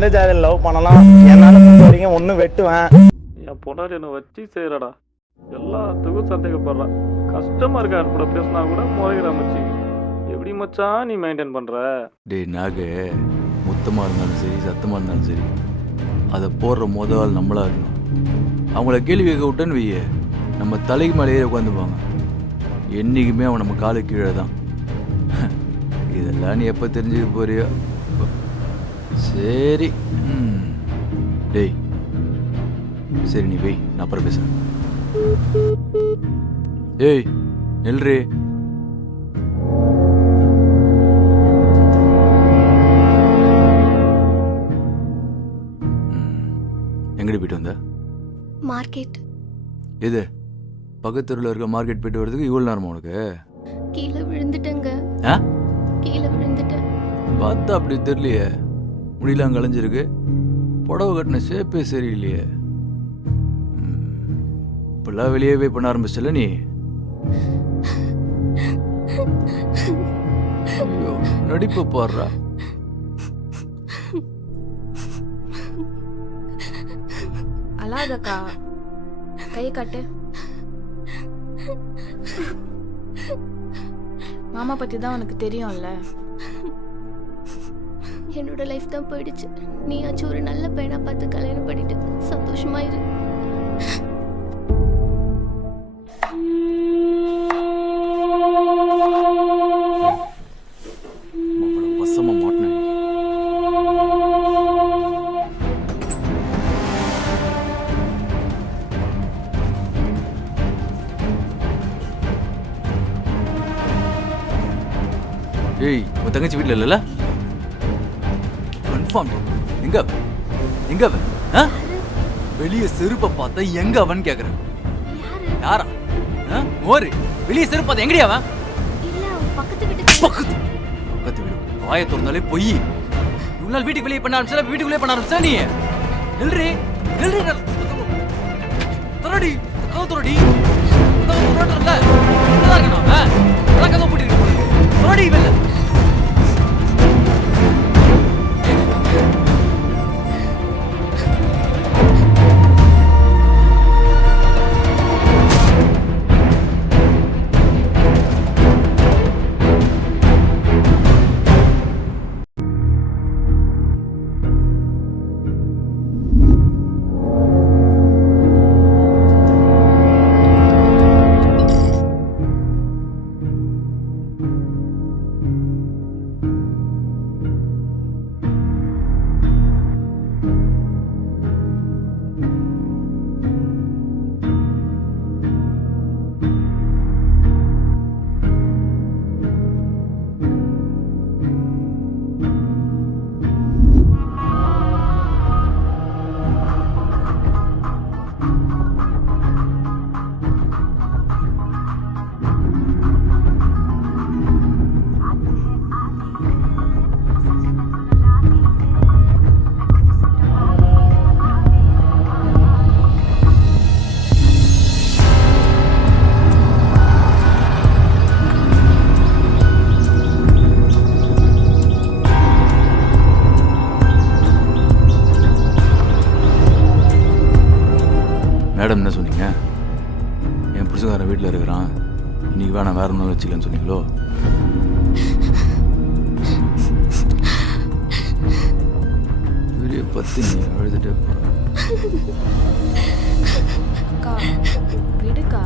எந்த ஜாதியில் லவ் பண்ணலாம் என்னால் பொறுத்த வரைக்கும் ஒன்று வெட்டுவேன். என் பொண்ணாடி என்னை வச்சு செய்கிறடா, எல்லாத்துக்கும் சந்தேகப்படுறா. கஷ்டமாக இருக்கா கூட பேசினா கூட முறைகிற மச்சி. எப்படி மச்சான் நீ மெயின்டைன் பண்ணுற? டேய் நாகு, முத்தமாக இருந்தாலும் சரி சத்தமாக இருந்தாலும் சரி அதை போடுற முதல் நம்மளா இருக்கணும். அவங்கள கேள்வி கேட்க விட்டேன்னு வைய நம்ம தலைக்கு மேலேயே உட்காந்துப்பாங்க. என்றைக்குமே அவன் நம்ம காலு கீழே தான். இதெல்லாம் நீ எப்போ தெரிஞ்சுக்க போறியோ? சரி டேய் சரி நீ வை, நான் அப்புறம் பேசுறேன். ஏய் நெல்றி, எங்கடி போயிட்டு வந்த? மார்க்கெட். எது பக்கத்தூரில் இருக்க மார்க்கெட் போயிட்டு வரதுக்கு இவ்வளோ நேரமா உனக்கு? கீழே விழுந்துட்டேங்க. கீழே விழுந்துட்டேன். பார்த்தா அப்படி தெரியலையே, முடியலாம் கலைஞ்சிருக்கு, புடவை கட்டின ஷேப்பே சரியில்லையே. இப்பெல்லாம் வெளியே போய் பண்ண ஆரம்பிச்சல நீ? ஐயோ நடிப்பை பாடுறா. அழாதக்கா, கை காட்டு. மாமா பத்தி தான் உனக்கு தெரியும்ல. என்னோட லைஃப் தான் போயிடுச்சு. நீயாச்சும் ஒரு நல்ல பையனா பார்த்து கல்யாணம் பண்ணிட்டு சந்தோஷமா இரு. வசமா மாட்டின ஏய், உன் தங்கச்சி வீட்டில் இல்லைல்ல? கன்ஃபார்ம். எங்க எங்க அவன்? வெளியே செருப்பை பார்த்தா எங்க அவன் கேக்குறேன். யாரா? மோரு வெளியே செருப்பு பார்த்தா எங்கடி அவன்? பக்கத்து வீடு. வாயை திறந்தாலே பொய். இவ்வளவு நாள் வீட்டுக்கு வெளியே பண்ண ஆரம்பிச்சா, வீட்டுக்குள்ளே பண்ண ஆரம்பிச்சா நீ? நில்றி நில்றி தரடி தரடி கதவு போட்டு தரடி வெளில. மேடம் என்ன சொன்னீங்க? என் புருஷக்காரன் வீட்டில் இருக்கிறான், இன்னைக்கு வேணாம் வேற ஒன்றும் வச்சுக்கலன்னு சொன்னீங்களோ? வீடியோ பற்றி நீ எழுதிட்டே போற. அக்கா விடுக்கா.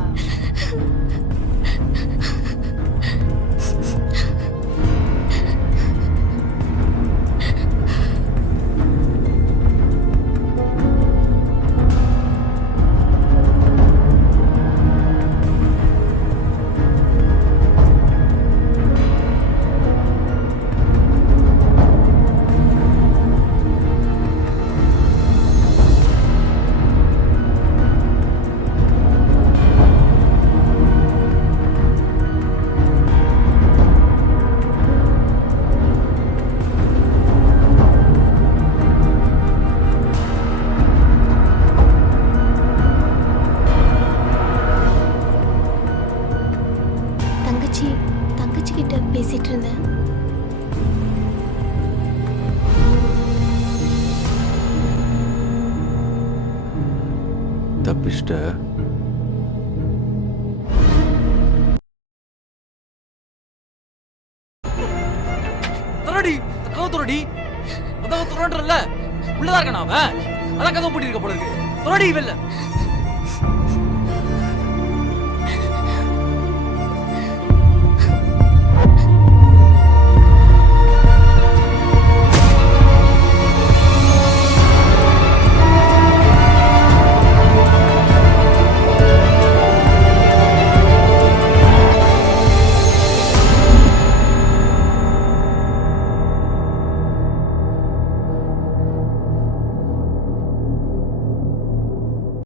தங்கச்சி கிட்ட பேசிட்டு இருந்தேன். தப்பிச்சிட்ட. துறடி கதவு துறடி. கதவு துறன்றல்ல உள்ளதா இருக்கான அவன். அதான் கதவு பூட்டி இருக்க போல இருக்கு. துறடி வெளில.